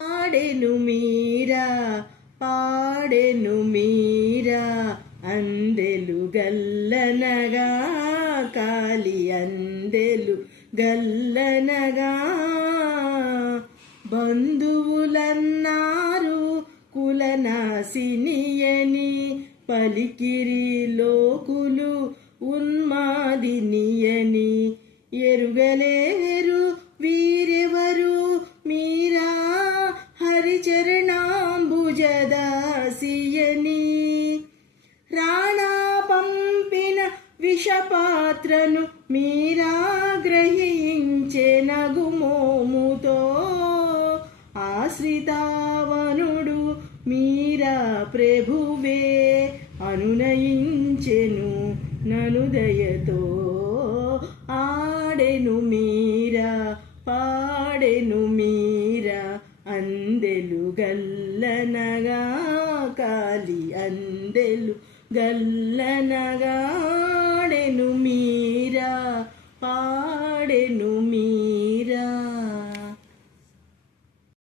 పాడెను మీరా పాడెను మీరా అందెలు గల్లనగా కాలి అందెలు గల్లనగా బంధువులన్నారు కులనాశినియని పలికిరి లోకులు ఉన్మాదినియని ఎరుగలేరు వీరెవరు మీరా హరిచరణాంబుజదాసియని రాణా పంపిన విషపాత్రను మీరా గ్రహించే నగుమోముతో ఆశ్రితావనుడు మీరా ప్రభువే అనునయించెను ననుదయతో ఆడెను మీరా పాడెను మీరా అందెలు గల్లనగా కాలి అందెలు గల్లనగా ఆడెను మీరా పాడెను